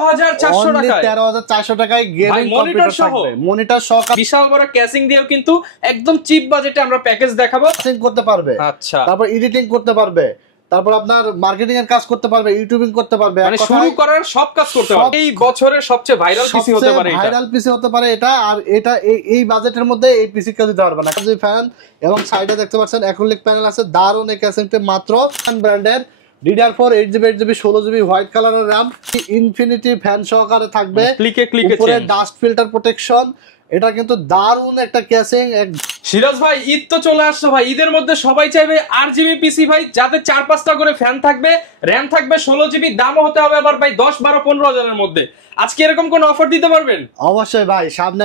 13,400 টাকায়, 13,400 টাকায় gaming computer থাকবে, মনিটর সহ বিশাল বড় ক্যাসিং দিয়েও কিন্তু একদম চিপ বাজেটে আমরা প্যাকেজ দেখাবো। ক্যাসিং করতে পারবে, আচ্ছা, তারপর এডিটিং করতে পারবে, তারপর আপনার মার্কেটিং এর কাজ করতে পারবে, ইউটিউবিং করতে পারবে, মানে শুরু করার সব কাজ করতে পারবে। এই বছরের সবচেয়ে ভাইরাল পিসি হতে পারে, ভাইরাল পিসি হতে পারে এটা। আর এটা এই বাজেটের মধ্যে এই পিসি কেউ দিতে পারবে না। ফ্যান এবং সাইডে দেখতে পাচ্ছেন অ্যাক্রিলিক প্যানেল আছে, দারুণ এই ক্যাসিংটা মাত্র ব্র্যান্ডের DDR4 8GB 8GB 16GB white কালারের RAM, ইনফিনিটি ফ্যান সহকারে থাকবে, উপরে ডাস্ট ফিল্টার প্রোটেকশন। এটা কিন্তু দারুণ একটা ক্যাসিং। সিরাজ ভাই, ঈদ তো চলে আসছে ভাই, ঈদের মধ্যে সবাই চাইবে RGB পিসি ভাই, যাতে 4-5টা করে ফ্যান থাকবে, RAM থাকবে 16GB, দামও হতে হবে আবার ভাই 10-12-15 হাজারের মধ্যে। আজকে এরকম কোন অফার দিতে পারবেন? অবশ্যই ভাই, সামনে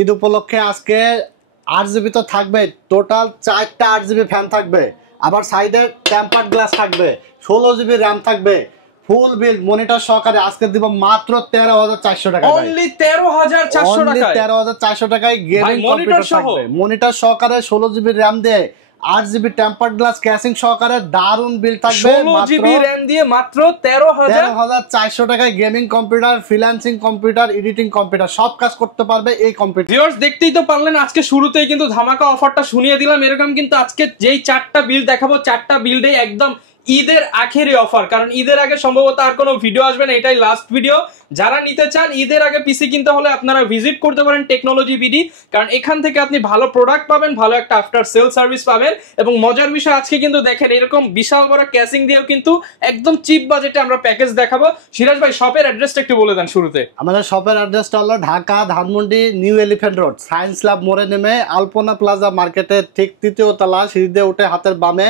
ঈদ উপলক্ষে আজকে RGB তো থাকবে, টোটাল 4টা RGB ফ্যান থাকবে, আবার সাইডে টেম্পারড গ্লাস থাকবে, 16GB RAM থাকবে, ফুল বিল মনিটর সহকারে আজকে দিব মাত্র 13,400 টাকা। অনলি 13,400 টাকায়, 13,400 টাকায় গেমিং কম্পিউটার থাকবে, মনিটর সহকারে 16GB RAM দিয়ে 8GB টেম্পারড গ্লাস ক্যাসিং সহকারে দারুন বিল থাকবে। 16GB RAM দিয়ে মাত্র 13,400 টাকায় gaming computer, freelancing computer, editing computer সব কাজ করতে পারবে এই কম্পিউটার। ভিউয়ার্স, দেখতেই তো পারলেন আজকে শুরুতেই কিন্তু ধামাকা অফারটা শুনিয়ে দিলাম। এরকম কিন্তু আজকে যেই 4টা বিল দেখাবো, 4টা বিল্ডে একদম ঈদের আখেরি অফার, কারণ ঈদের আগে সম্ভবত আর কোনো ভিডিও আসবে না, এটাই লাস্ট ভিডিও। যারা নিতে চান ঈদের আগে পিসি কিনতে হলে আপনারা ভিজিট করতে পারেন টেকনোলজি বিডি, কারণ এখান থেকে আপনি ভালো প্রোডাক্ট পাবেন, ভালো একটা আফটার সেল সার্ভিস পাবেন। এবং মজার বিষয়, আজকে কিন্তু দেখেন এরকম বিশাল বড় ক্যাসিং দিয়েও কিন্তু একদম চিপ বাজেটে আমরা প্যাকেজ দেখাবো। সিরাজ ভাই, শপের অ্যাড্রেসটা একটু বলে দেন শুরুতে। আমাদের শপের অ্যাড্রেসটা হলো Dhaka Dhanmondi new elephant road, science lab মোড়ে নেমে আলপনা প্লাজা মার্কেটের ঠিক 3য় তলা, সিঁড়ি দিয়ে উঠে হাতের বামে।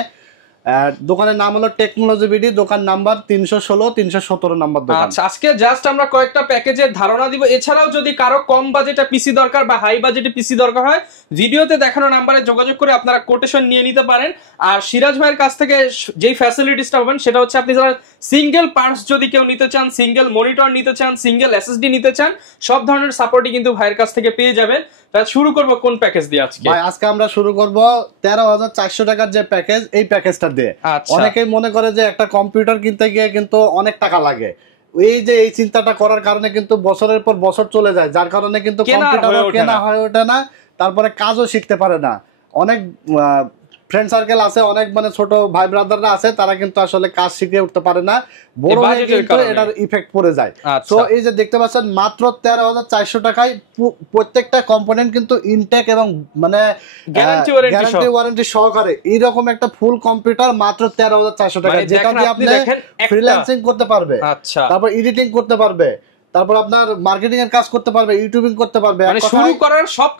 দোকানের নাম হলো টেকনোলজি বিডি, দোকান নাম্বার 316-317 নাম্বার দোকান। আচ্ছা, আজকে জাস্ট আমরা কয়েকটা প্যাকেজের ধারণা দিব। এছাড়াও যদি কারো কম বাজেটে পিসি দরকার বা হাই বাজেটে পিসি দরকার হয়, ভিডিওতে দেখানো নাম্বারে যোগাযোগ করে আপনারা কোটেশন নিয়ে নিতে পারেন। আর সিরাজ ভাইয়ের কাছ থেকে যেই ফ্যাসিলিটিসটা পাবেন সেটা হচ্ছে, আপনি যারা সিঙ্গেল পার্টস যদি কেউ নিতে চান, সিঙ্গেল মনিটর নিতে চান, সিঙ্গেল এসএসডি নিতে চান, সব ধরনের সাপোর্টই কিন্তু ভাইয়ের কাছ থেকে পেয়ে যাবেন। শুরু করব কোন প্যাকেজ দিয়ে আজকে? ভাই, আজকে আমরা শুরু করব 13,400 টাকার যে প্যাকেজ, এই প্যাকেজটা দিয়ে। অনেকেই মনে করে যে একটা কম্পিউটার কিনতে গিয়ে কিন্তু অনেক টাকা লাগে, এই চিন্তাটা করার কারণে কিন্তু বছরের পর বছর চলে যায়, যার কারণে কিন্তু কম্পিউটারও কেনা হয়ে ওঠে না, তারপরে কাজও শিখতে পারে না। অনেক ফ্রেন্ড সার্কেল আছে, অনেক মানে ছোট ভাই ব্রাদাররা আছে, তারা কিন্তু আসলে কাজ শিখে উঠতে পারে না, বড় হয়ে কিন্তু এটার ইফেক্ট পড়ে যায়। তো এই যে দেখতে পাচ্ছেন মাত্র 13,400 টাকায় প্রত্যেকটা কম্পোনেন্ট কিন্তু ইনটেক এবং মানে গ্যারান্টি ওয়ারেন্টি সহকারে এইরকম একটা ফুল কম্পিউটার মাত্র 13,400 টাকা, যেটা দিয়ে আপনি ফ্রিল্যান্সিং করতে পারবে, তারপর এডিটিং করতে পারবে, তারপর আপনার মার্কেটিং এর কাজ করতে পারবে, ইউটিউবিং করতে পারবে, মানে শুরু করার সব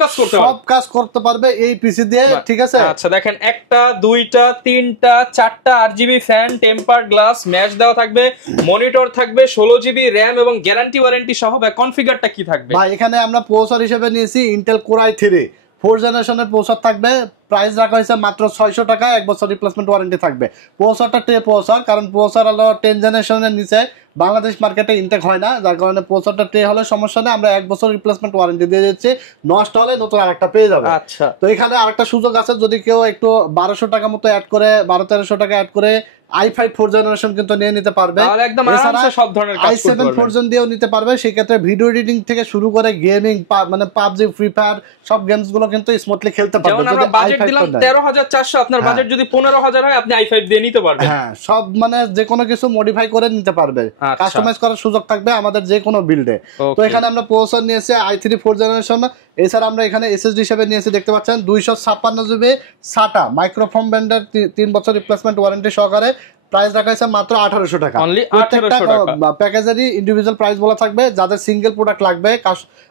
কাজ করতে পারবে এই পিসি দিয়ে। ঠিক আছে, আচ্ছা দেখেন, 1টা 2টা 3টা 4টা RGB fan, temper glass, match দেওয়া থাকবে, মনিটর থাকবে, 16GB RAM এবং গ্যারান্টি ওয়ারেন্টি সহ। কনফিগারটা কি থাকবে ভাই? এখানে আমরা প্রসেসর হিসেবে নিয়েছি ইন্টেল কোর i3 4th জেনারেশনের প্রসেসর থাকবে। প্রাইস রাখা হয়েছে মাত্র 600 টাকা, 1 বছর রিপ্লেসমেন্ট ওয়ারেন্টি থাকবে। প্রসেসরটা টে প্রসেসর, কারণ প্রসেসর হলো 10 জেনারেশনের নিচে বাংলাদেশ মার্কেটে ইনটেক হয় না, যার কারণে প্রসেসরটা টে হলে সমস্যা নেই, আমরা 1 বছর রিপ্লেসমেন্ট ওয়ারেন্টি দিয়ে দিচ্ছি, নষ্ট হলে নতুন আরেকটা পেয়ে যাবে। আচ্ছা, তো এখানে আরেকটা সুযোগ আছে, যদি কেউ একটু 1200 টাকা মতো অ্যাড করে, 1200-1300 টাকা অ্যাড করে i5 4th জেনারেশন কিন্তু নিয়ে নিতে পারবে। এছাড়া সব ধরনের কাজ করতে i7 4th জেন দিয়েও নিতে পারবে। সেই ক্ষেত্রে ভিডিও এডিটিং থেকে শুরু করে গেমিং, মানে PUBG, ফ্রি ফায়ার সব গেমস গুলো কিন্তু স্মুথলি খেলতে পারবে। যেমন আমরা বাজেট দিলাম 13,400, আপনার বাজেট যদি 15,000 হয় আপনি i5 দিয়ে নিতে পারবেন। হ্যাঁ, সব মানে যে কোনো কিছু মডিফাই করে নিতে পারবে, কাস্টমাইজ করার সুযোগ থাকবে আমাদের যে কোনো বিল্ডে। তো এখানে আমরা প্রসেসর নিয়েছি i3 4th জেনারেশন। এছাড়া আমরা এখানে এসএসডি হিসেবে নিয়েছি, দেখতে পাচ্ছেন 256GB SATA মাইক্রোফোন ব্র্যান্ডের 3 বছর রিপ্লেসমেন্ট ওয়ারেন্টি সহকারে। প্রাইস রাখা হয়েছে মাত্র 1800 টাকা। প্যাকেজেরই ইন্ডিভিজুয়াল প্রাইস বলা থাকবে। যাদের সিঙ্গেল প্রোডাক্ট লাগবে,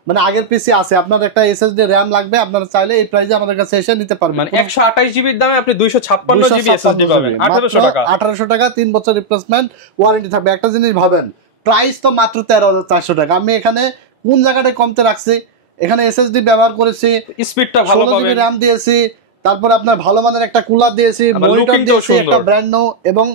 মানে আগের পিসি আছে, আপনার একটা এসএসডি RAM লাগবে, আপনারা চাইলে এই প্রাইসে আমাদের কাছে এসে নিতে পারবেন। মানে 128GB এর দামে আপনি 256GB এসএসডি পাবেন 1800 টাকা। 1800 টাকা, 3 বছর রিপ্লেসমেন্ট ওয়ারেন্টি থাকবে। একটা জিনিস ভাবেন, প্রাইস তো মাত্র 13,400 টাকা। আমি এখানে কোন জায়গাটায় কমতে রাখছি? এখানে এসএসডি ব্যবহার করেছি, স্পিডটা ভালো পাবেন, 16GB RAM দিয়েছি, তারপর আপনার ভালো মানের একটা কুলার দিয়েছি, মনিটর দিয়েছি একটা ব্র্যান্ড নিউ, এবং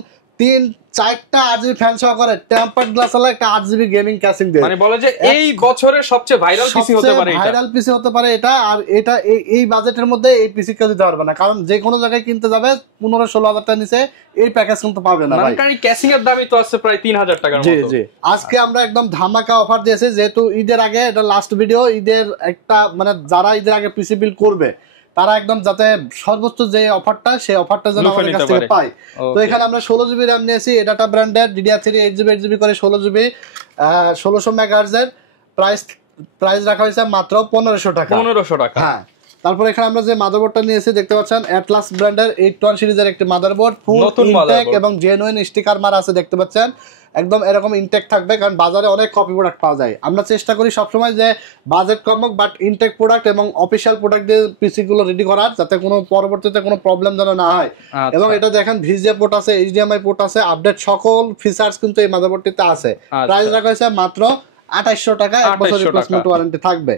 চারটা 8GB ফ্যান সহকারে টেম্পারড গ্লাস वाला একটা 8GB গেমিং ক্যাসিং দেয়, মানে বলে যে এই বছরের সবচেয়ে ভাইরাল পিসি হতে পারে, ভাইরাল পিসি হতে পারে এটা। আর এটা এই বাজেটের মধ্যে এই পিসি কেউ দিতে পারবে না, কারণ যে কোনো জায়গায় কিনতে যাবে 15-16 হাজার টাকা নিচে এই প্যাকেজ কিন্তু পাবে না ভাই। কারণ ক্যাসিং এর দামই তো আছে প্রায় 3000 টাকার মতো। জি জি, আজকে আমরা একদম ধামাকা অফার দিয়েছি, যেহেতু ঈদের আগে, এটা লাস্ট ভিডিও, ঈদের একটা মানে যারা ঈদের আগে পিসি বিল করবে তারা একদম যাতে সর্বোচ্চ যে অফারটা, সেই অফারটা যেন আমাদের কাছ থেকে পায়। তো এখানে আমরা 16GB RAM নিয়েছি, এটা ব্র্যান্ডের DDR3 8GB করে 16GB 1600 মেগাহার্জ এর প্রাইস রাখা হয়েছে মাত্র 1500 টাকা। 1500 টাকা। হ্যাঁ, তারপর এখানে আমরা যে মাদারবোর্ডটা নিয়েছি দেখতে পাচ্ছেন, অ্যাটলাস ব্র্যান্ডের 81 সিরিজের একটি মাদারবোর্ড, ফুল ইনটেক এবং জেনুইন স্টিকার মারা আছে দেখতে পাচ্ছেন, একদম এরকম ইনটেক থাকবে, কারণ বাজারে অনেক কপি প্রোডাক্ট পাওয়া যায়। আমরা চেষ্টা করি সবসময় যে বাজেট কম হোক বাট ইনটেক প্রোডাক্ট এবং অফিসিয়াল প্রোডাক্ট দিয়ে পিসি গুলো রেডি করার, যাতে কোনো পরবর্তীতে কোনো প্রবলেম যেন না হয়। এবং এটা দেখেন ভিজিএ পোর্ট আছে, HDMI পোর্ট আছে, আপডেট সকল ফিচার্স কিন্তু এই মাদারবোর্ডটিতে আছে। প্রাইস রাখা হয়েছে মাত্র 2800 টাকা, 1 বছর রিপ্লেসমেন্ট ওয়ারেন্টি থাকবে।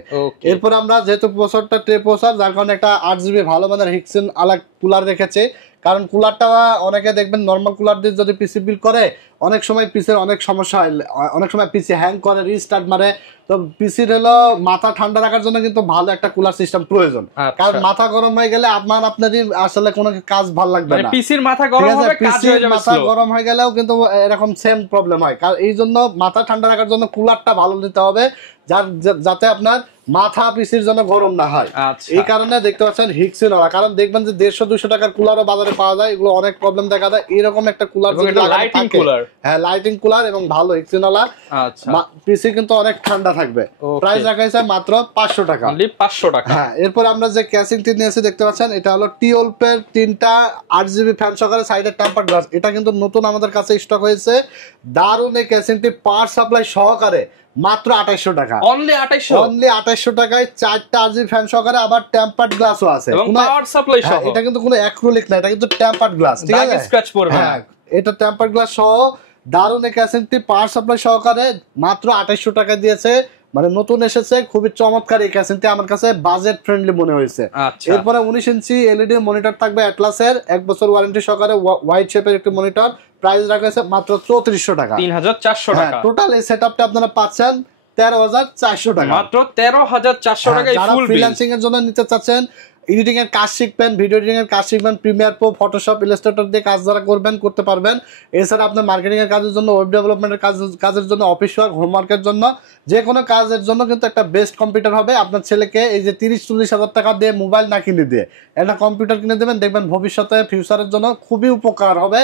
এরপর আমরা যেহেতু প্রসেসরটা ট্রে প্রসেসর, যার কারণে একটা 8GB ভালো মানের হিক্সন আলাদা কুলার রেখেছে, কারণ কুলারটা অনেকে দেখবেন নরমাল কুলার দিয়ে যদি পিসি বিল করে অনেক সময় পিসির অনেক সমস্যা হয়, অনেক সময় পিসি হ্যাং করে, রিস্টার্ট মারে। তো পিসির হলো মাথা ঠান্ডা রাখার জন্য কিন্তু ভালো একটা কুলার সিস্টেম প্রয়োজন, কারণ মাথা গরম হয়ে গেলে আপনারই আসলে কোনো কাজ ভালো লাগবে না। পিসির মাথা গরম হবে, কাজ হয়ে যাবে, মাথা গরম হয়ে গেলেও কিন্তু এরকম সেম প্রবলেম হয়। কারণ এই জন্য মাথা ঠান্ডা রাখার জন্য কুলারটা ভালো নিতে হবে, যাতে আপনার মাথা পিসির জন্য গরম না হয়। এই কারণে দেখতে পাচ্ছেন হিক্সিন ওরা, কারণ দেখবেন যে 150-200 টাকার কুলারও বাজারে পাওয়া যায়, এগুলো অনেক প্রবলেম দেখা যায়। এরকম একটা কুলার, লাইটিং কুলার, হ্যাঁ লাইটিং কুলার এবং ভালো হিক্সিন ওয়ালা পিসি কিন্তু অনেক ঠান্ডা থাকবে। প্রাইস রাখা হয়েছে মাত্র 500 টাকা। 500 টাকা। হ্যাঁ, এরপর আমরা যে ক্যাসিংটি নিয়েছি দেখতে পাচ্ছেন, এটা হলো টিওলপের 3টা 8GB ফ্যান সহকারে সাইডের টেম্পারড গ্লাস। এটা কিন্তু নতুন আমাদের কাছে স্টক হয়েছে। দারুণ এই ক্যাসিংটি পাওয়ার সাপ্লাই সহকারে মাত্র 2800 টাকা। অনলি 2800 টাকায় 4টা 8GB ফ্যান সহকারে, আবার টেম্পারড গ্লাসও আছে, পাওয়ার সাপ্লাই সহ। এটা কিন্তু কোনো অ্যাক্রিলিক না, এটা কিন্তু টেম্পারড গ্লাস, ঠিক আছে, স্ক্র্যাচ পড়বে না। হ্যাঁ, এটা টেম্পারড গ্লাস সহ দারুণ এই ক্যাসিংটি পাওয়ার সাপ্লাই সহকারে মাত্র 2800 টাকা দিয়েছে। মানে নতুন এসেছে, খুবই চমৎকার এই ক্যাসিংটি, আমার কাছে বাজেট ফ্রেন্ডলি মনে হয়েছে। এরপরে 19 ইঞ্চি এলইডি মনিটর থাকবে অ্যাটলাসের, 1 বছর ওয়ারেন্টি সহকারে, হোয়াইট শেপের একটি মনিটর। প্রাইস রাখা হয়েছে মাত্র 3400 টাকা, 3400 টাকা। টোটাল এই সেটআপটা আপনারা পাচ্ছেন 13400 টাকা, মাত্র 13400 টাকায় ফুল ফ্রিল্যান্সিং এর জন্য নিতে চাচ্ছেন, এডিটিং এর কাজ শিখবেন, ভিডিও এডিটিং এর কাজ শিখবেন, প্রিমিয়ার প্রো, ফটোশপ, ইলাস্ট্রেটর দিয়ে কাজ যারা করবেন করতে পারবেন। এছাড়া আপনার মার্কেটিং এর কাজের জন্য, ওয়েব ডেভেলপমেন্টের কাজের জন্য, অফিস ওয়ার্ক, হোমওয়ার্কের জন্য, যে কোনো কাজের জন্য কিন্তু একটা বেস্ট কম্পিউটার হবে। আপনার ছেলেকে এই যে 30-40 হাজার টাকা দিয়ে মোবাইল না কিনে দিয়ে একটা কম্পিউটার কিনে দেবেন, দেখবেন ভবিষ্যতে ফিউচারের জন্য খুবই উপকার হবে,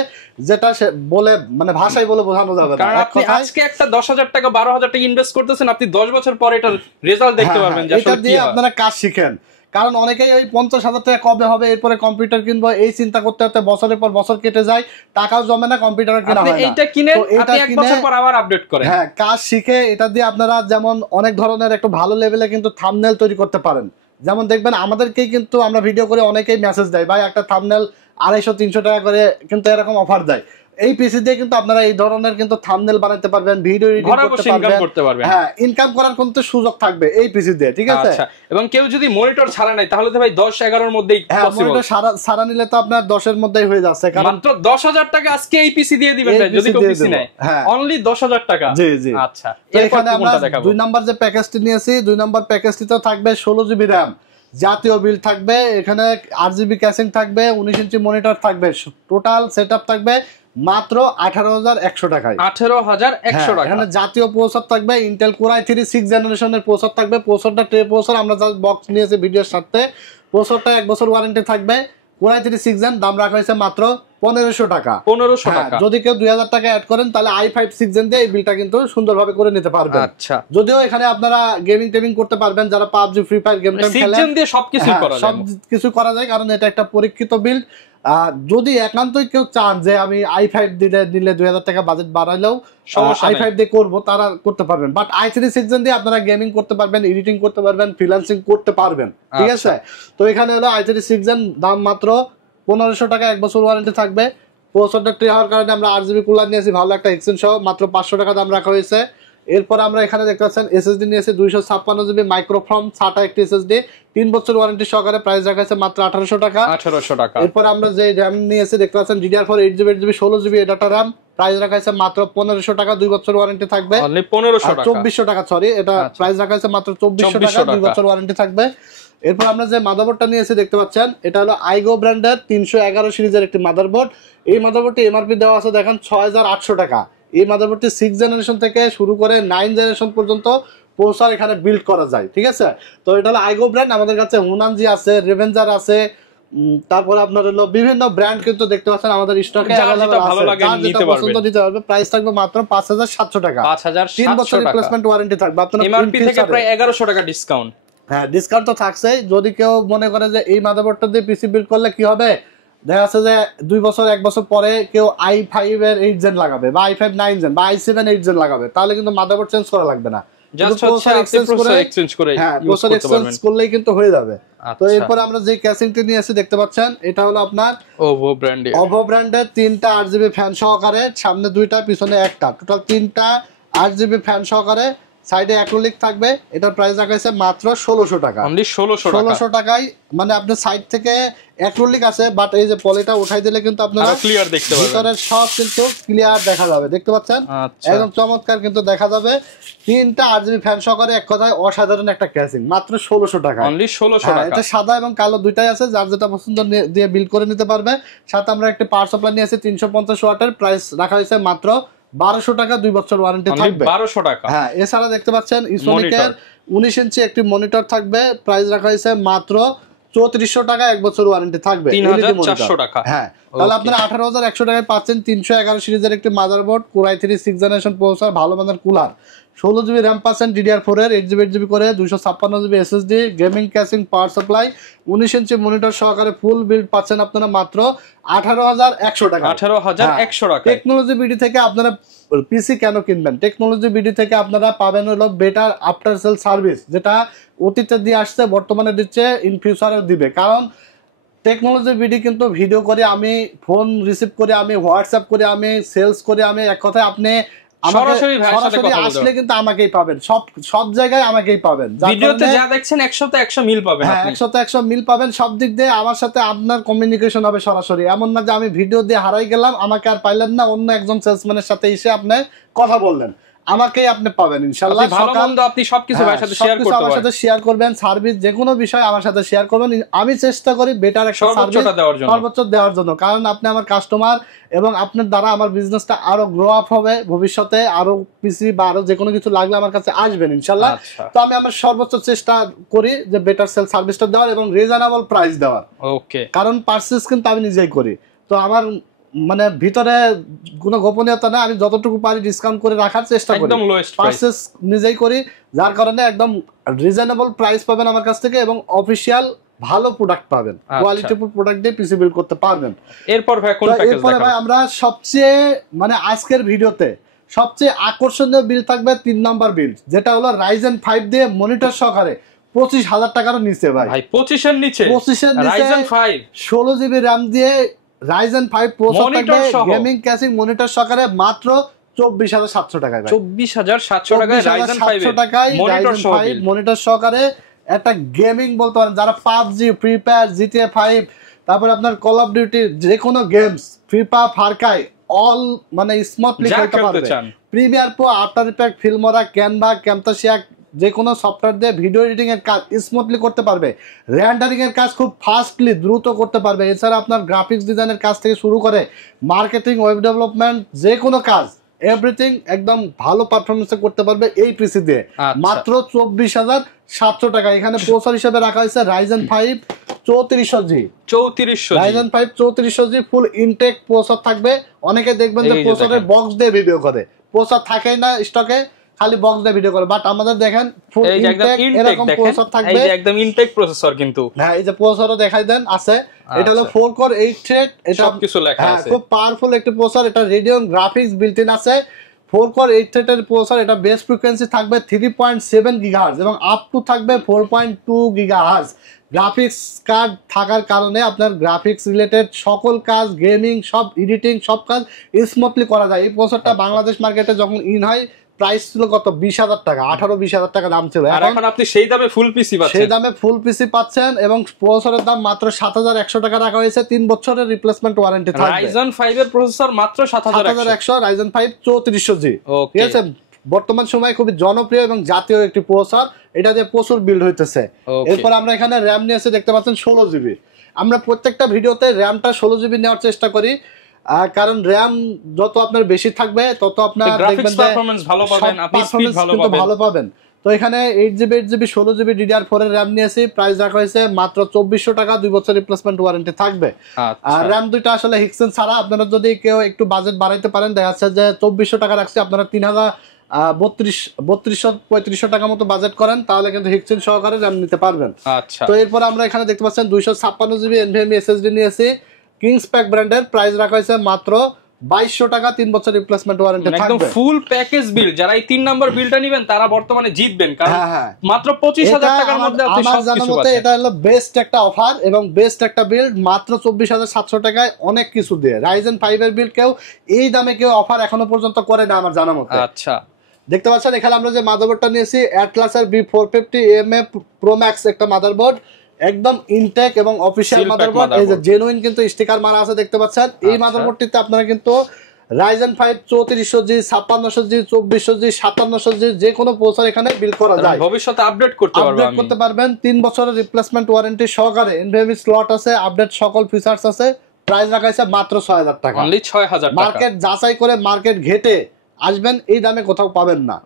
যেটা সে বলে মানে ভাষায় বলে বোঝানো যাবে না। কারণ আপনি আজকে একটা 10,000 টাকা 12,000 টাকা ইনভেস্ট করতেছেন, আপনি 10 বছর পরে এটার রেজাল্ট দেখতে পারবেন যে এটা দিয়ে আপনারা কাজ শিখেন। কারণ অনেকেই ওই 50,000 টাকা কবে হবে, এরপরে কম্পিউটার কিনবো, এই চিন্তা করতে করতে বছরের পর বছর কেটে যায়, টাকাও জমে না, কম্পিউটার কেনা হয় না। এইটা কিনে আপনি 1 বছর পর আবার আপডেট করেন। হ্যাঁ, কাজ শিখে এটা দিয়ে আপনারা যেমন অনেক ধরনের একটা ভালো লেভেলে কিন্তু থাম্বনেল তৈরি করতে পারেন। যেমন দেখবেন আমাদেরকেই কিন্তু আমরা ভিডিও করে অনেকেই মেসেজ দেয়, ভাই একটা থাম্বনেল 250-300 টাকা করে কিন্তু এরকম অফার দেয়। এই পিসি দিয়ে কিন্তু আপনারা এই ধরনের কিন্তু থাম্বনেল বানাতে পারবেন, ভিডিও এডিটিং করতে পারবেন। হ্যাঁ, ইনকাম করার কিন্তু সুযোগ থাকবে এই পিসি দিয়ে, ঠিক আছে। আচ্ছা, এবং কেউ যদি মনিটর ছাড়া নাই তাহলে তো ভাই 10-11 এর মধ্যেই পসিবল। মনিটর ছাড়া নিলে তো আপনার 10 এর মধ্যেই হয়ে যাচ্ছে, কারণ মাত্র 10,000 টাকা আজকে এই পিসি দিয়ে দিবেন ভাই, যদি কেউ পিসি নেয় অনলি 10,000 টাকা। জি জি। আচ্ছা, এখানে আমরা 2 নাম্বার যে প্যাকেজটি নিয়েছি, 2 নাম্বার প্যাকেজটিতে থাকবে 16GB RAM, জাতীয় বিল থাকবে, এখানে 8GB ক্যাসিং থাকবে, 19 ইঞ্চি মনিটর থাকবে, টোটাল সেটআপ থাকবে মাত্র 18,100 টাকায়। 18,100 টাকা। এখানে জাতীয় প্রসেসর থাকবে, ইন্টেল কোর i3 6th জেনারেশনের প্রসেসর থাকবে। প্রসেসরটা ট্রে প্রসেসর, আমরা জাস্ট বক্স নিয়েছি ভিডিওর সাথে। প্রসেসরটা 1 বছর ওয়ারেন্টি থাকবে। কোর i3 6th জেন, দাম রাখা হয়েছে মাত্র 1500 টাকা। 1500 টাকা। যদি কেউ 2000 টাকা অ্যাড করেন তাহলে i5 6th জেন দিয়ে এই বিলটা কিন্তু সুন্দরভাবে করে নিতে পারবেন। আচ্ছা, যদিও এখানে আপনারা গেমিং করতে পারবেন, যারা PUBG, ফ্রি ফায়ার গেম খেলেন, 6th জেন দিয়ে সবকিছু করা যায়, কারণ এটা একটা পরীক্ষিত বিল্ড। যদি একান্তই কেউ চান যে আমি i5 দিলে 2000 টাকা বাজেট বাড়াইলেও i5 দিয়ে করবো, তারা করতে পারবেন। বাট i3 6th জেন দিয়ে আপনারা গেমিং করতে পারবেন, এডিটিং করতে পারবেন, ফ্রিল্যান্সিং করতে পারবেন, ঠিক আছে। তো এখানে হলো i3 6th জেন, দাম মাত্র 1500 টাকা, 1 বছর ওয়ারেন্টি থাকবে। প্রসেসরটা ট্রে হওয়ার কারণে আমরা 8GB কুলার নিয়েছি, ভালো একটা এক্সটেনশন সহ, মাত্র 500 টাকা দাম রাখা হয়েছে। এরপর আমরা এখানে দেখতে পাচ্ছেন এসএসডি নিয়েছে 256 জিবি মাইক্রোফর্ম SATA একটি এসএসডি 3 বছর ওয়ারেন্টি সহকারে, প্রাইস রাখা আছে মাত্র 1800 টাকা। 1800 টাকা। এরপর আমরা যে র‍্যাম নিয়েছি দেখতে পাচ্ছেন DDR4 8GB 8GB 16GB data RAM, price রাখা আছে মাত্র 1500 টাকা, 2 বছর ওয়ারেন্টি থাকবে। অনলি 1500 টাকা, 2400 টাকা সরি, এটা প্রাইস রাখা আছে মাত্র 2400 টাকা, 2 বছর ওয়ারেন্টি থাকবে। এরপর আমরা যে মাদারবোর্ডটা নিয়েছি দেখতে পাচ্ছেন, এটা হলো আইগো ব্র্যান্ডের 311 সিরিজের একটি মাদারবোর্ড। এই মাদারবোর্ডটি এমআরপি দেওয়া আছে দেখেন 6800 টাকা। এই মাদারবোর্ডটি 6 জেনারেশন থেকে শুরু করে 9 জেনারেশন পর্যন্ত প্রসেসর এখানে বিল্ড করা যায়, ঠিক আছে। তো এটা হলো আইগো ব্র্যান্ড, আমাদের কাছে হুনানজি আছে, রেভেঞ্জার আছে, তারপরে আপনার হলো বিভিন্ন ব্র্যান্ড কিন্তু দেখতে পাচ্ছেন আমাদের স্টকে अवेलेबल আছে, যেটা পছন্দ নিতে পারবে। প্রাইস থাকবে মাত্র 5700 টাকা, 3 বছর রিপ্লেসমেন্ট ওয়ারেন্টি থাকবে। আপনার এমআরপি থেকে প্রায় 1100 টাকা ডিসকাউন্ট। হ্যাঁ, ডিসকাউন্ট তো থাকছেই। যদি কেউ মনে করে যে এই মাদারবোর্ডটা দিয়ে পিসি বিল্ড করলে কি হবে, দেখা যাচ্ছে যে 2 বছর 1 বছর পরে কেউ i5 এর 8 জেন লাগাবে বা i5 9 জেন বা i7 8 জেন লাগাবে, তাহলে কিন্তু মাদারবোর্ড চেঞ্জ করা লাগবে না, জাস্ট প্রসেসর এক্সচেঞ্জ করে ইউজ করতে পারবেন, করলেই কিন্তু হয়ে যাবে। তো এরপর আমরা যে ক্যাসিংটি নিয়ে আসি দেখতে পাচ্ছেন, এটা হলো আপনার ওভো ব্র্যান্ডের 3টা 8GB ফ্যান সহকারে, সামনে 2টা পিছনে 1টা, টোটাল 3টা 8GB ফ্যান সহকারে, সাইডে অ্যাক্রিলিক থাকবে। এটার প্রাইস রাখা আছে মাত্র 1600 টাকা, অনলি 1600 টাকায়। মানে আপনার সাইড থেকে অ্যাক্রিলিক আছে, বাট এই যে পলিটা উঠাই দিলে কিন্তু আপনারা ক্লিয়ার দেখতে পাবেন, ভিতরের সব কিন্তু ক্লিয়ার দেখা যাবে, দেখতে পাচ্ছেন, একদম চমৎকার কিন্তু দেখা যাবে। 3টা 8GB ফ্যান সহকারে, এক কথায় অসাধারণ একটা ক্যাসিং, মাত্র 1600 টাকা, অনলি 1600 টাকা। এটা সাদা এবং কালো দুইটাই আছে, যার যেটা পছন্দ দিয়ে বিল্ড করে নিতে পারবে। সাথে আমরা একটা পাওয়ার সাপ্লাই নিয়ে আসি 350 ওয়াটের, প্রাইস রাখা হয়েছে মাত্র 1200 টাকা, 2 বছর ওয়ারেন্টি থাকবে, 1200 টাকা। হ্যাঁ, এছাড়া দেখতে পাচ্ছেন ইসোনিকের 19 ইঞ্চি একটি মনিটর থাকবে, প্রাইস রাখা হয়েছে মাত্র 3400 টাকা, 1 বছর ওয়ারেন্টি থাকবে, 3400 টাকা। হ্যাঁ, তাহলে আপনারা 18100 টাকায় পাচ্ছেন 311 সিরিজের একটি motherboard, Core i3 6 generation processor, ভালো মানের কুলার, 16GB র‍্যাম পাচ্ছেন DDR4 এর 8GB 8GB করে, 256GB SSD, gaming casing, power supply, 19 inch monitor সহকারে ফুল বিল্ড পাচ্ছেন আপনারা মাত্র 18100 টাকা, 18100 টাকা। টেকনোলজি বিডি থেকে আপনারা পিসি কেন কিনবেন, টেকনোলজি বিডি থেকে আপনারা পাবেন হলো বেটার আফটার সেল সার্ভিস, যেটা অতীতে দিয়ে আসছে, বর্তমানে দিচ্ছে, ইন ফিউচারে দিবে। কারণ টেকনোলজি বিডি কিন্তু ভিডিও করে, আমি ফোন রিসিভ করে, আমি হোয়াটসঅ্যাপ করে, আমি সেলস করে, আমি এক কথায় আপনি সরাসরি আসলে কিন্তু আমাকেই পাবেন, সব জায়গায় আমাকেই পাবেন, ভিডিওতে যা দেখছেন 100 তে 100 মিল পাবেন, হ্যাঁ 100 তে 100 মিল পাবেন, সব দিক দিয়ে আমার সাথে আপনার কমিউনিকেশন হবে সরাসরি। এমন না যে আমি ভিডিও দিয়ে হারাই গেলাম, আমাকে আর পাইলেন না, অন্য একজন সেলসম্যানের সাথে এসে আপনি কথা বললেন, আমাকেই আপনি পাবেন ইনশাআল্লাহ। ভালো মন্দ আপনি সবকিছু ভাইয়ের সাথে শেয়ার করতে পারবেন, আমার সাথে শেয়ার করবেন, সার্ভিস যে কোনো বিষয় আমার সাথে শেয়ার করবেন। আমি চেষ্টা করি বেটার একটা সার্ভিস সর্বোচ্চ দেওয়ার জন্য, কারণ আপনি আমার কাস্টমার এবং আপনার দ্বারা আমার বিজনেসটা আরো গ্রো আপ হবে, ভবিষ্যতে আরো পিসি বা আরো যে কোনো কিছু লাগলে আমার কাছে আসবেন ইনশাআল্লাহ। তো আমি আমার সর্বোচ্চ চেষ্টা করি যে বেটার সেল সার্ভিসটা দেওয়ার এবং রিজনেবল প্রাইস দেওয়ার। ওকে, কারণ পারচেজ কিন্তু আমি নিজেই করি, তো আমার মানে ভিতরে কোনো গোপনীয়তা না, আমি যতটুকু পারি ডিসকাউন্ট করে রাখার চেষ্টা করি, পারচেজ নিজেই করি, যার কারণে একদম রিজনেবল প্রাইস পাবেন আমার কাছ থেকে এবং অফিশিয়াল ভালো প্রোডাক্ট পাবেন, কোয়ালিটিফুল প্রোডাক্ট দিয়ে পিসি বিল্ড করতে পারবেন। এরপর ভাই কোন প্যাকেজ দেখাবো? ভাই আমরা সবচেয়ে মানে আজকের ভিডিওতে সবচেয়ে আকর্ষণীয় বিল থাকবে 3 নম্বর বিল, যেটা হলো Ryzen 5 দিয়ে মনিটর সহকারে 25000 টাকার নিচে। ভাই 25 এর নিচে Ryzen 5 16GB RAM দিয়ে Ryzen 5 প্রসেসর থাকবে, গেমিং ক্যাসিং মনিটর সহকারে মাত্র 24700 টাকায়। 24700 টাকায় Ryzen 5 মনিটর সহকারে একটা গেমিং বলতে পারেন, যারা PUBG, ফ্রি ফায়ার, GTA 5, তারপরে আপনার কল অফ ডিউটি, যে কোনো games, FIFA, Far Cry all মানে স্মুথলি খেলতে পারবে। Premiere Pro, after effect, Filmora, Canva, ক্যামতাসিয়া, যে কোনো সফটওয়্যার দিয়ে ভিডিও এডিটিং এর কাজ স্মুথলি করতে পারবে, রেন্ডারিং এর কাজ খুব ফাস্টলি দ্রুত করতে পারবে। এছাড়া আপনার গ্রাফিক্স ডিজাইনের কাজ থেকে শুরু করে মার্কেটিং, ওয়েব ডেভেলপমেন্ট, যে কোনো কাজ এভরিথিং একদম ভালো পারফরমেন্সে করতে পারবে এই পিসি দিয়ে, মাত্র 24700 টাকা। এখানে প্রসেসর হিসেবে রাখা হয়েছে Ryzen 5 3400G, Ryzen 5 3400G ফুল ইনটেক প্রসেসর থাকবে। অনেকে দেখবেন যে প্রসেসরের বক্স দিয়ে ভিডিও করে, প্রসেসর থাকেই না স্টকে, খালি বক্স দিয়ে ভিডিও করে, বাট আমাদের দেখেন ফুল ইনটেক এরকম প্রসেসর থাকবে, এই যে একদম ইনটেক প্রসেসর কিন্তু। হ্যাঁ, এই যে প্রসেসরও দেখাই দেন আছে, এটা হলো 4 কোর 8 থ্রেড, এটা সবকিছু লেখা আছে, খুব পাওয়ারফুল একটা প্রসেসর। এটা রেডিয়ন গ্রাফিক্স বিল্ট ইন আছে, 4 কোর 8 থ্রেডের প্রসেসর। এটা বেস ফ্রিকোয়েন্সি থাকবে 3.7 গিগাহার্জ এবং আপ টু থাকবে 4.2 গিগাহার্জ। গ্রাফিক্স কার্ড থাকার কারণে আপনার গ্রাফিক্স রিলেটেড সকল কাজ, গেমিং, সব এডিটিং, সব কাজ স্মুথলি করা যায়। এই প্রসেসরটা বাংলাদেশ মার্কেটে যখন ইন হয় প্রাইস ছিল কত 20,000 টাকা, 18-20,000 টাকা দাম ছিল। এখন আপনি সেই দামে ফুল পিসি পাচ্ছেন, সেই দামে ফুল পিসি পাচ্ছেন এবং প্রসেসরের দাম মাত্র 7,100 টাকা রাখা হয়েছে। 3 বছরের রিপ্লেসমেন্ট ওয়ারেন্টি থাকবে। Ryzen 5 এর প্রসেসর মাত্র 7,100, Ryzen 5 3400G। ঠিক আছে, বর্তমান সময়ে খুবই জনপ্রিয় এবং জাতীয় একটি প্রসেসর, এটা দিয়ে প্রচুর বিল্ড হইতেছে। এরপর আমরা এখানে র‍্যাম নিয়ে এসে দেখতে পাচ্ছেন 16GB। আমরা প্রত্যেকটা ভিডিওতে র‍্যামটা 16GB নেওয়ার চেষ্টা করি, কারণ র‍্যাম যত আপনার বেশি থাকবে তত আপনার দেখবেন যে পারফরম্যান্স ভালো পাবেন, আপনি স্পিড ভালো পাবেন। তো এখানে 8GB 8GB 16GB DDR4 এর র‍্যাম নিয়েছি, প্রাইস রাখা হয়েছে মাত্র 2400 টাকা, 2 বছর রিপ্লেসমেন্ট ওয়ারেন্টি থাকবে। আর র‍্যাম দুইটা আসলে হিক্সেন ছাড়া, আপনারা যদি কেউ একটু বাজেট বাড়াইতে পারেন, দেখা যাচ্ছে যে 2400 টাকা রাখছে, আপনারা 3200-3500 টাকা মতো বাজেট করেন, তাহলে কিন্তু হিক্সেন সহকারে র‍্যাম নিতে পারবেন। তো এরপর আমরা এখানে দেখতে পাচ্ছেন 256GB NVMe SSD নিয়েছি, কিংসপ্যাক ব্র্যান্ডের, প্রাইস রাখা হয়েছে মাত্র 2200 টাকা, 3 বছর রিপ্লেসমেন্ট ওয়ারেন্টি থাকবে। একদম ফুল প্যাকেজ বিল, যারা এই 3 নাম্বার বিলটা নেবেন তারা বর্তমানে জিতবেন, কারণ মাত্র 25,000 টাকার মধ্যে আপনি সবকিছু পাচ্ছেন। এটা হলো বেস্ট একটা অফার এবং বেস্ট একটা বিল্ড, মাত্র 24,700 টাকায় অনেক কিছু দিয়ে। Ryzen 5 এর বিল্ড কেউ এই দামে কেউ অফার এখনো পর্যন্ত করে না আমার জানা মতে। আচ্ছা, দেখতে পাচ্ছেন এখানে আমরা যে মাদারবোর্ডটা নিয়েছি, Atlas এর B450 AMA Pro Max একটা মাদারবোর্ড, একদম ইনটেক এবং অফিশিয়াল মাদারবোর্ড। এই যে জেনুইন কিন্তু স্টিকার মারা আছে, দেখতে পাচ্ছেন। এই মাদারবোর্ডটিতে আপনারা কিন্তু Ryzen 5 3400G 5600G 2400G 5700G যে কোনো প্রসেসর এখানে বিল্ড করা যায়, ভবিষ্যতে আপডেট করতে পারবেন। 3 বছরের রিপ্লেসমেন্ট ওয়ারেন্টি সহকারে, NVMe স্লট আছে, আপডেট সকল ফিচারস আছে। প্রাইস রাখা আছে মাত্র 6000 টাকা, অনলি 6000 টাকা। মার্কেট যাচাই করে, মার্কেট ঘেটে আসবেন, এই দামে কোথাও পাবেন না।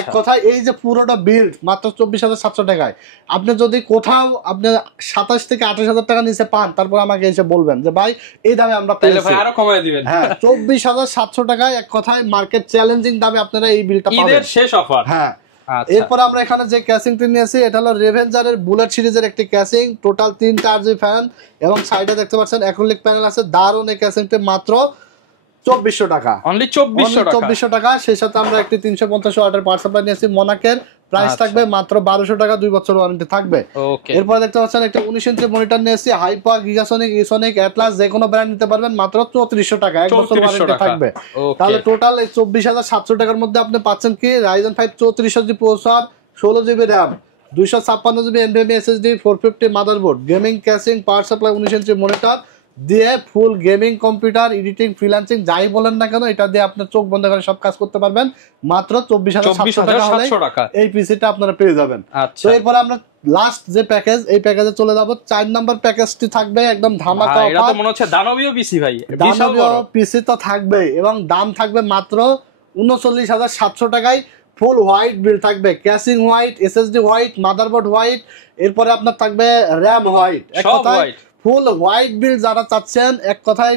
এক কথায় এই যে পুরোটা বিল্ড মাত্র 24,700 টাকায়, আপনি যদি কোথাও আপনি 27 থেকে 28,000 টাকা নিচে পান, তারপর আমাকে এসে বলবেন যে ভাই এই দামে আমরা পেয়েছি, ভাই আরো কমায় দিবেন। হ্যাঁ, 24,700 টাকায় এক কথায় মার্কেট চ্যালেঞ্জিং দামে আপনারা এই বিলটা পাবেন, ঈদের শেষ অফার। হ্যাঁ। এরপর আমরা এখানে যে ক্যাসিংটি নিয়েছি, এটা হলো রেভেঞ্জারের বুলেট সিরিজের একটি ক্যাসিং, টোটাল 3টা RGB ফ্যান এবং সাইডে দেখতে পাচ্ছেন অ্যাক্রিলিক প্যানেল আছে। দারুণ এই ক্যাসিংটি মাত্র 2400 টাকা, অনলি 2400 টাকা। সেই সাথে আমরা একটি 350 ওয়াটের পাওয়ার সাপ্লাই নিয়েছি মনাকের, প্রাইস থাকবে মাত্র 1200 টাকা, 2 বছর ওয়ারেন্টি থাকবে। এরপর দেখতে পাচ্ছেন একটা 19 ইঞ্চি মনিটর নিয়েছি, হাইপার, গিগাসনিক, ইসোনিক, অ্যাটলাস, যে কোনো ব্র্যান্ড নিতে পারবেন, মাত্র 3400 টাকা, 1 বছর ওয়ারেন্টি থাকবে। তাহলে টোটাল এই 24,700 টাকার মধ্যে আপনি পাচ্ছেন কি Ryzen 5 3400G processor, 16GB RAM, 256GB NVMe SSD, 450 motherboard, gaming casing, power supply, 19 inch monitor দিয়ে full gaming computer, editing, freelancing যাই বলেন না কেন, এটা দিয়ে আপনি চোখ বন্ধ করে সব কাজ করতে পারবেন, মাত্র 24,700 টাকা এই পিসিটা আপনারা পেয়ে যাবেন। তো এরপর আমরা লাস্ট যে প্যাকেজ, এই প্যাকেজে চলে যাব। 4 নাম্বার প্যাকেজটি থাকবে একদম ধামাকা অফার। এটা তো মনে হচ্ছে দানবীয় পিসি ভাই, দানবীয় পিসি তো থাকবে এবং দাম থাকবে মাত্র 39,700 টাকায়। ফুল হোয়াইট বিল থাকবে, casing white, SSD white, motherboard white, এরপরে আপনার থাকবে র‍্যাম হোয়াইট। এক কথায় ফুল হোয়াইট বিল যারা চাচ্ছেন, এক কথায়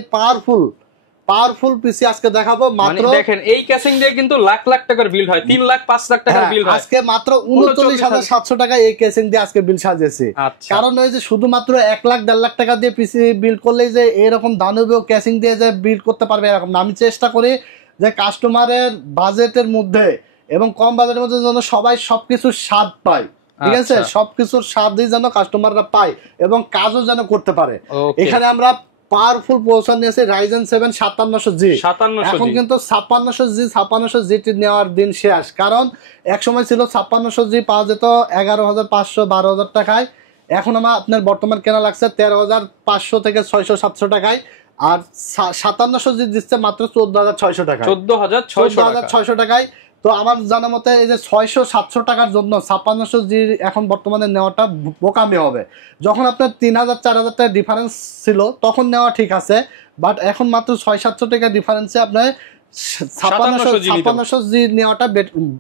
পাওয়ারফুল পিসি আজকে দেখাবো। মাত্র দেখেন এই ক্যাসিং দিয়ে কিন্তু লাখ লাখ টাকার বিল হয়, 3 লাখ 5 লাখ টাকার বিল হয়, আজকে মাত্র 39,700 টাকায় এই ক্যাসিং দিয়ে আজকে বিল সাজিয়েছি। কারণ ওই যে শুধুমাত্র 1 লাখ 1.5 লাখ টাকা দিয়ে পিসি বিল্ড করলেই যে এরকম দানবীয় ক্যাসিং দিয়ে যে বিল্ড করতে পারবে এরকম না। আমি চেষ্টা করি যে কাস্টমারের বাজেটের মধ্যে এবং কম বাজেটের মধ্যে যেন সবাই সবকিছু স্বাদ পায়, ঠিক আছে, সবকিছুর স্বাদই যেন কাস্টমাররা পায় এবং কাজও যেন করতে পারে। এখানে আমরা পাওয়ারফুল প্রসেসর নিয়েছে Ryzen 7 5700G। এখন কিন্তু 5600G নেওয়ার দিন শেষ, কারণ এক সময় ছিল 5600G পাওয়া যেত 11,500 12,000 টাকায়, এখন আপনার বর্তমান কেনা লাগছে 13,500 থেকে 600-700 টাকায়, আর 5700G দিচ্ছে মাত্র 14,600 টাকায়, 14,600 টাকায়। তো আমার জানা মতে এই যে 600-700 টাকার জন্য 5600G এখন বর্তমানে নেওয়াটা বোকামি হবে। যখন আপনার 3,000-4,000 টাকা ডিফারেন্স ছিল তখন নেওয়া ঠিক আছে, বাট এখন মাত্র 600-700 টাকা ডিফারেন্সে আপনার 5600G নেওয়াটা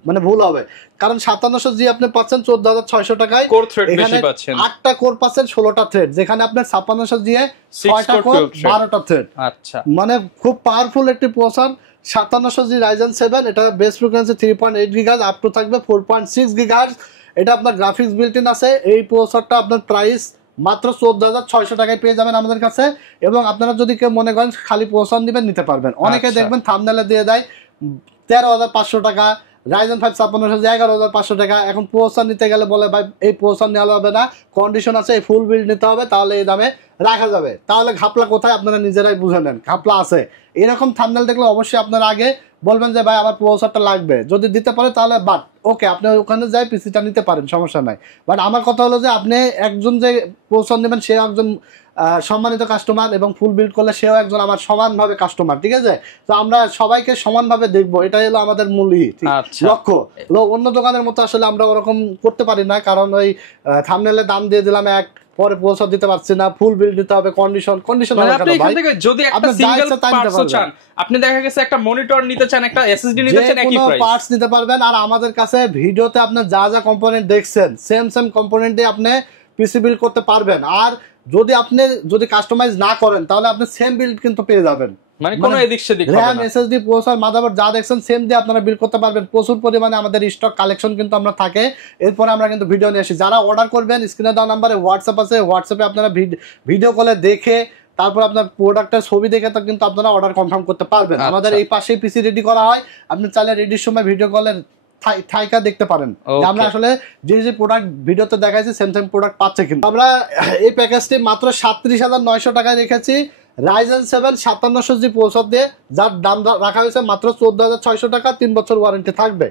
মানে ভুল হবে, কারণ 5700G আপনি পাচ্ছেন 14,600 টাকায়, এখানে 8টা কোর পাচ্ছেন 16টা থ্রেড, যেখানে আপনার 5600G এ 6টা কোর 12টা থ্রেড। আচ্ছা, মানে খুব পাওয়ারফুল একটি প্রসেসর। 5700G Ryzen 7, এটা base frequency 3.8 GHz, up to থাকবে 4.6 GHz। এটা আপনার গ্রাফিক্স বিল্ট ইন আছে। এই প্রসেসরটা আপনার প্রাইস মাত্র 14,600 টাকায় পেয়ে যাবেন আমাদের কাছে। এবং আপনারা যদি কেউ মনে করেন খালি প্রসেসর নেবেন, নিতে পারবেন। অনেকে দেখবেন থাম্বনেলে দিয়ে দেয় 13,500 টাকা, Ryzen 5 5600G 11,500 টাকা। এখন প্রসেসর নিতে গেলে বলে ভাই এই প্রসেসর নেওয়া হবে না, কন্ডিশন আছে, এই ফুল বিল্ড নিতে হবে, তাহলে এই দামে রাখা যাবে। তাহলে ঘাপলা কোথায় আপনারা নিজেরাই বুঝে নেন, ঘাপলা আছে। এরকম থাম্বনেল দেখলে অবশ্যই আপনারা আগে বলবেন যে ভাই আমার প্রসেসরটা লাগবে, যদি দিতে পারে তাহলে বাট ওকে আপনি ওখানে যাই পিসিটা নিতে পারেন, সমস্যা নাই। বাট আমার কথা হলো যে আপনি একজন যে প্রসেসর নেবেন সে একজন সম্মানিত কাস্টমার, এবং ফুল বিল্ড করলে সেও একজন আমার সমানভাবে কাস্টমার, ঠিক আছে? তো আমরা সবাইকে সমানভাবে দেখবো, এটাই হলো আমাদের মূল লক্ষ্য। অন্য দোকানের মতো আসলে আমরা ওরকম করতে পারি না, কারণ ওই থাম্বনেলে দাম দিয়ে দিলাম এক, পরে প্রসেসর দিতে পারছি না, ফুল বিল্ড দিতে হবে, কন্ডিশন আপনি এখান থেকে যদি একটা সিঙ্গেল পার্টস চান, আপনি দেখা গেছে একটা মনিটর নিতে চান, একটা এসএসডি নিতে চান, একই প্রাইস পার্টস নিতে পারবেন। আর আমাদের কাছে ভিডিওতে আপনি যা যা কম্পোনেন্ট দেখছেন সেম কম্পোনেন্ট দিয়ে আপনি পিসি বিল্ড করতে পারবেন। আর যদি কাস্টমাইজ না করেন তাহলে আপনি সেম বিল্ড কিন্তু পেয়ে যাবেন, মানে কোনো এদিক সেদিক হবে না। র‍্যাম, এসএসডি, প্রসেসর, মাদারবোর্ড যা দেখছেন সেম দিয়ে আপনারা বিল্ড করতে পারবেন। প্রচুর পরিমাণে আমাদের স্টক কালেকশন কিন্তু আমরা থাকে, এরপর আমরা কিন্তু ভিডিও নিয়ে আসি। যারা অর্ডার করবেন স্ক্রিনে দেওয়া নম্বরে হোয়াটসঅ্যাপ আছে, হোয়াটসঅ্যাপে আপনারা ভিডিও কলে দেখে তারপর আপনার প্রোডাক্টের ছবি দেখে তো কিন্তু আপনারা অর্ডার কনফার্ম করতে পারবেন। আমাদের এই পাশেই পিসি রেডি করা হয়, আপনি চাইলে রেডির সময় ভিডিও কলে থাইকা দেখতে পারেন যে আমরা আসলে যে প্রোডাক্ট ভিডিওতে দেখাইছি সেম প্রোডাক্ট পাচ্ছে। কিন্তু আমরা এই প্যাকেজটি মাত্র ৩৭,৯০০ টাকায় রেখেছি, Ryzen 7 5700G প্রসেসর দিয়ে, যার দাম রাখা হয়েছে মাত্র 14,600 টাকা, 3 বছর ওয়ারেন্টি থাকবে।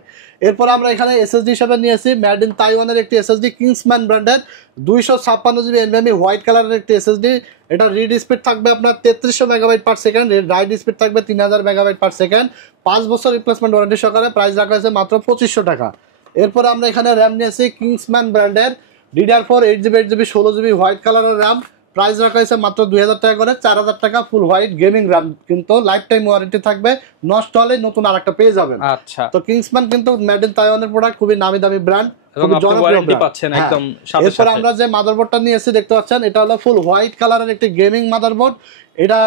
এরপর আমরা এখানে এসএসডি হিসেবে নিয়েছি মেড ইন তাইওয়ানের একটি এসএসডি, কিংসম্যান ব্র্যান্ডের 256GB NVMe হোয়াইট কালারের একটি এসএসডি। এটা রিড স্পিড থাকবে আপনার 3300 megabyte per second, right speed থাকবে 3000 মেগাবাইট পার সেকেন্ড, 5 বছর রিপ্লেসমেন্ট ওয়ারেন্টি সহকারে, প্রাইস রাখা হয়েছে মাত্র 2500 টাকা। এরপর আমরা এখানে র্যাম নিয়েছি কিংসম্যান ব্র্যান্ডের DDR4 8GB 8GB 16GB white কালারের র্যাম, প্রাইস রাখা হয়েছে মাত্র 2000 টাকা করে, 4000 টাকা ফুল হোয়াইট গেমিং র্যাম, কিন্তু লাইফ টাইম ওয়ারেন্টি থাকবে, নষ্ট হলে নতুন আরেকটা পেয়ে যাবেন। আচ্ছা, তো কিংসম্যান কিন্তু মেড ইন তাইওয়ানের প্রোডাক্ট, খুবই নামি দামি ব্র্যান্ড, এরপর আমরা যে মাদারবোর্ডটা নিয়েছি দেখতে পাচ্ছেন, এটা হলো ফুল হোয়াইট কালারের একটি গেমিং মাদারবোর্ড। এটা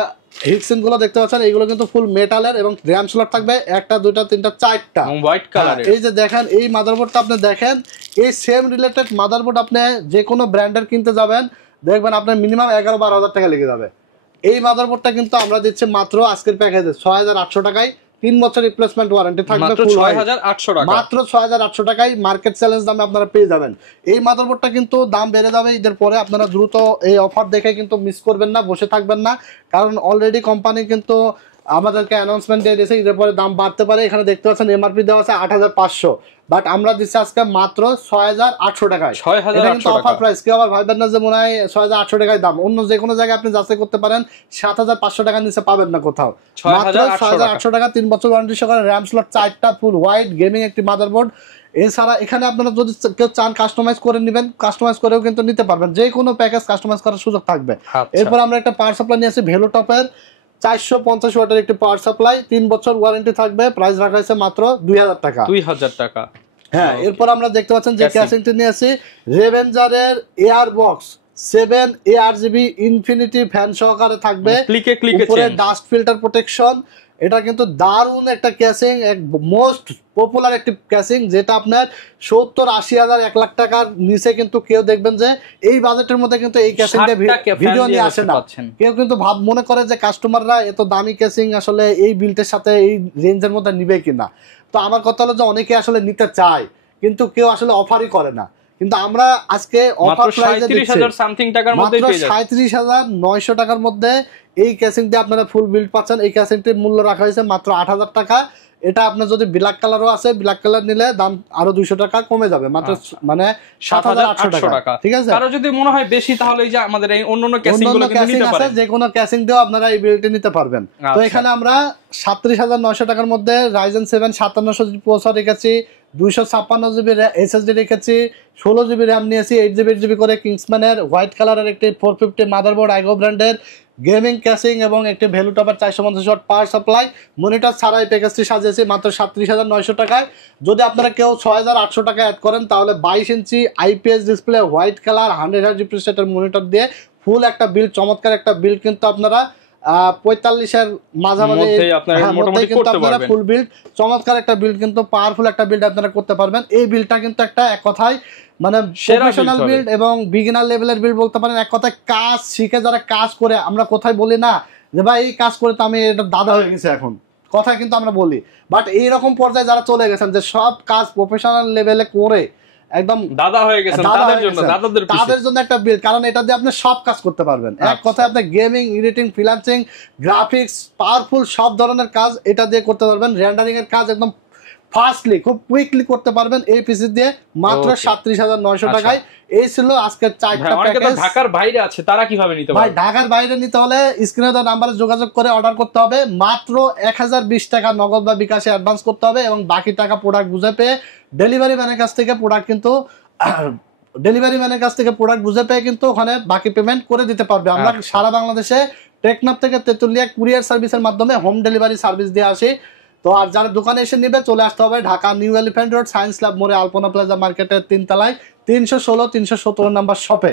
হিটসিন গুলো দেখতে পাচ্ছেন, এগুলো কিন্তু ফুল মেটালের, এবং র্যাম স্লট থাকবে 1টা 2টা 3টা 4টা হোয়াইট কালারের। এই যে দেখেন এই মাদারবোর্ডটা আপনি দেখেন, এই সেম রিলেটেড মাদারবোর্ড আপনি যে কোনো ব্র্যান্ডের কিনতে যাবেন দেখবেন আপনার মিনিমাম 11-12 হাজার টাকা লেগে যাবে। এই মাদারবোর্ডটা কিন্তু আমরা দিচ্ছি মাত্র আজকের প্যাকেজে 6,800 টাকায়, 3 বছর রিপ্লেসমেন্ট ওয়ারেন্টি থাকবে, মাত্র 6,800 টাকা, মাত্র 6,800 টাকায় মার্কেট চ্যালেঞ্জ দামে আপনারা পেয়ে যাবেন। এই মাদারবোর্ডটা কিন্তু দাম বেড়ে যাবে ঈদের পরে, আপনারা দ্রুত এই অফার দেখে কিন্তু মিস করবেন না, বসে থাকবেন না, কারণ অলরেডি কোম্পানি কিন্তু আমাদেরকে অ্যানাউন্সমেন্ট দিয়ে দিয়েছে ঈদের পরে দাম বাড়তে পারে। এখানে দেখতে পাচ্ছেন এমআরপি দেওয়া আছে 8,500, বাট আমরা দিচ্ছি আজকে মাত্র 6,800 টাকায়। এটা কিন্তু অফার প্রাইস, কেউ আবার ভাববেন না যে মনে হয় 6,800 টাকায় দাম, অন্য যে কোনো জায়গায় আপনি যাচাই করতে পারেন 7,500 টাকার নিচে পাবেন না কোথাও, মাত্র 6,800 টাকা, 3 বছর ওয়ারেন্টি সহকারে, র্যাম স্লট 4টা, ফুল হোয়াইট গেমিং একটি মাদারবোর্ড। এছাড়া এখানে আপনারা যদি কেউ চান কাস্টমাইজ করে নেবেন, কাস্টমাইজ করেও কিন্তু নিতে পারবেন, যে কোনো প্যাকেজ কাস্টমাইজ করার সুযোগ থাকবে। এরপর আমরা একটা পাওয়ার সাপ্লাই নিয়ে আসি ভেলোটপের 450 ওয়াটের একটি পাওয়ার সাপ্লাই, 3 বছর ওয়ারেন্টি থাকবে, প্রাইস রাখা হয়েছে মাত্র 2000 টাকা। 2000 টাকা। হ্যাঁ, এরপর আমরা দেখতে পাচ্ছেন যে ক্যাসিংটি নিয়ে আসি রেভেঞ্জারের Air Box 7 ARGB Infinity fan সহকারে থাকবে, উপরে ডাস্ট ফিল্টার প্রোটেকশন। এটা কিন্তু দারুণ একটা ক্যাসিং, এক মোস্ট পপুলার একটি ক্যাসিং, যেটা আপনার 70-80 হাজার 1 লাখ টাকার নিচে কিন্তু কেউ দেখবেন যে এই বাজেটের মধ্যে কিন্তু এই ক্যাসিংটা ভিডিও নিয়ে আসে না। কেউ কিন্তু মনে করে যে কাস্টমাররা এত দামি ক্যাসিং আসলে এই বিল্টের সাথে এই রেঞ্জের মধ্যে নিবে কিনা। তো আমার কথা হলো যে অনেকে আসলে নিতে চায় কিন্তু কেউ আসলে অফারই করে না, কিন্তু আমরা আজকে অফার প্রাইসে দিচ্ছি 37,900 টাকার মধ্যে এই ক্যাসিং দিয়ে আপনারা ফুল বিল্ড পাচ্ছেন। এই ক্যাসিংটির মূল্য রাখা হয়েছে মাত্র 8,000 টাকা। এটা আপনার যদি ব্ল্যাক কালারও আছে, ব্ল্যাক কালার নিলে দাম আরো 200 টাকা কমে যাবে, মাত্র মানে 7,800 টাকা। ঠিক আছে, কারো যদি মনে হয় বেশি তাহলে এই যে আমাদের এই অন্যান্য ক্যাসিং গুলো কিন্তু নিতে পারেন, যে কোনো ক্যাসিং দিয়েও আপনারা এই বিল্ডটি নিতে পারবেন। তো এখানে আমরা 37,900 টাকার মধ্যে Ryzen 7 5700 প্রসেসর রেখেছি, 256GB SSD রেখেছি, 16GB র্যাম নিয়েছি, 8GB 8GB করে কিংসম্যানের হোয়াইট কালারের একটি 450 মাদারবোর্ড আইগো ব্র্যান্ডের গেমিং ক্যাসিং, এবং একটি ভেলোটপের 450 ওয়াট পাওয়ার সাপ্লাই। মনিটর ছাড়া এই প্যাকেজটি সাজিয়েছি মাত্র 37,900 টাকায়। যদি আপনারা কেউ 6,800 টাকা অ্যাড করেন তাহলে 22 ইঞ্চি IPS display white colour 100Hz refresh রেটের মনিটর দিয়ে ফুল একটা বিল্ড, চমৎকার একটা বিল্ড কিন্তু আপনারা 45-এর মাঝামাঝি কিন্তু আপনারা ফুল বিল্ড, চমৎকার একটা বিল্ড, কিন্তু পাওয়ারফুল একটা বিল্ড আপনারা করতে পারবেন। এই বিল্ডটা কিন্তু একটা এক কথায় মানে প্রফেশনাল বিল্ড এবং বিগিনার লেভেলের বিল্ড বলতে পারেন। এক কথায় কাজ শিখে যারা কাজ করে, আমরা কোথায় বলি না যে ভাই এই কাজ করে তো আমি এটা দাদা হয়ে গেছে এখন, কথা কিন্তু আমরা বলি, বাট এইরকম পর্যায়ে যারা চলে গেছেন যে সব কাজ প্রফেশনাল লেভেলে করে একদম দাদা হয়ে গেছেন তাদের জন্য, তাদের জন্য একটা বিল, কারণ এটা দিয়ে আপনি সব কাজ করতে পারবেন। এক কথায় আপনি gaming, editing, freelancing, graphics, powerful সব ধরনের কাজ এটা দিয়ে করতে পারবেন। রেন্ডারিং এর কাজ একদম ফাস্টলি, খুব কুইকলি করতে পারবেন এই পিসি দিয়ে মাত্র 37,900 টাকায়। এই ছিল আজকের 4টা প্যাকেজ। ঢাকার বাইরে আছে তারা কিভাবে নিতে পারবে? ভাই ঢাকার বাইরে নিতে হলে স্ক্রিনে দেওয়া নাম্বারে যোগাযোগ করে অর্ডার করতে হবে। মাত্র 1020 টাকা নগদ বা বিকাশে অ্যাডভান্স করতে হবে এবং বাকি টাকা প্রোডাক্ট বুঝে পেয়ে ডেলিভারি ম্যানের কাছ থেকে প্রোডাক্ট বুঝে পেয়ে কিন্তু ওখানে বাকি পেমেন্ট করে দিতে পারবে। আমরা সারা বাংলাদেশে টেকনাফ থেকে তেতুলিয়া কুরিয়ার সার্ভিসের মাধ্যমে হোম ডেলিভারি সার্ভিস দিয়ে আসি। তো আর যারা দোকানে এসে নিবে চলে আসতে হবে Dhaka new elephant road, science lab মোড়ে, আলপনা প্লাজা মার্কেটের 3 তলায় 316-317 নাম্বার শপে।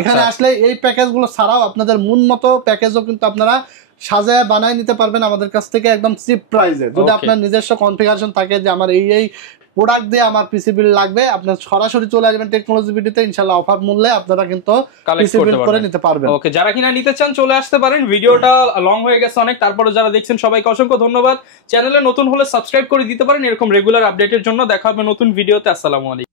এখানে আসলে এই প্যাকেজ গুলো ছাড়াও আপনাদের মন মতো প্যাকেজও কিন্তু আপনারা সাজায় বানায় নিতে পারবেন আমাদের কাছ থেকে একদম চিপ প্রাইসে। যদি আপনার নিজস্ব কনফিগারেশন থাকে যে আমার এই প্রোডাক্ট দিয়ে আমার পিসি বিল লাগবে, আপনার সরাসরি চলে আসবেন টেকনোলজি ভিডিওতে, ইনশাআল্লাহ অফার মূল্যে আপনারা কিন্তু পিসি বিল করে নিতে পারবেন। ওকে, যারা কিনা নিতে চান চলে আসতে পারেন। ভিডিওটা লং হয়ে গেছে অনেক, তারপরে যারা দেখছেন সবাইকে অসংখ্য ধন্যবাদ। চ্যানেলে নতুন হলে সাবস্ক্রাইব করে দিতে পারেন এরকম রেগুলার আপডেটের জন্য। দেখা হবে নতুন ভিডিওতে। আসসালামু আলাইকুম।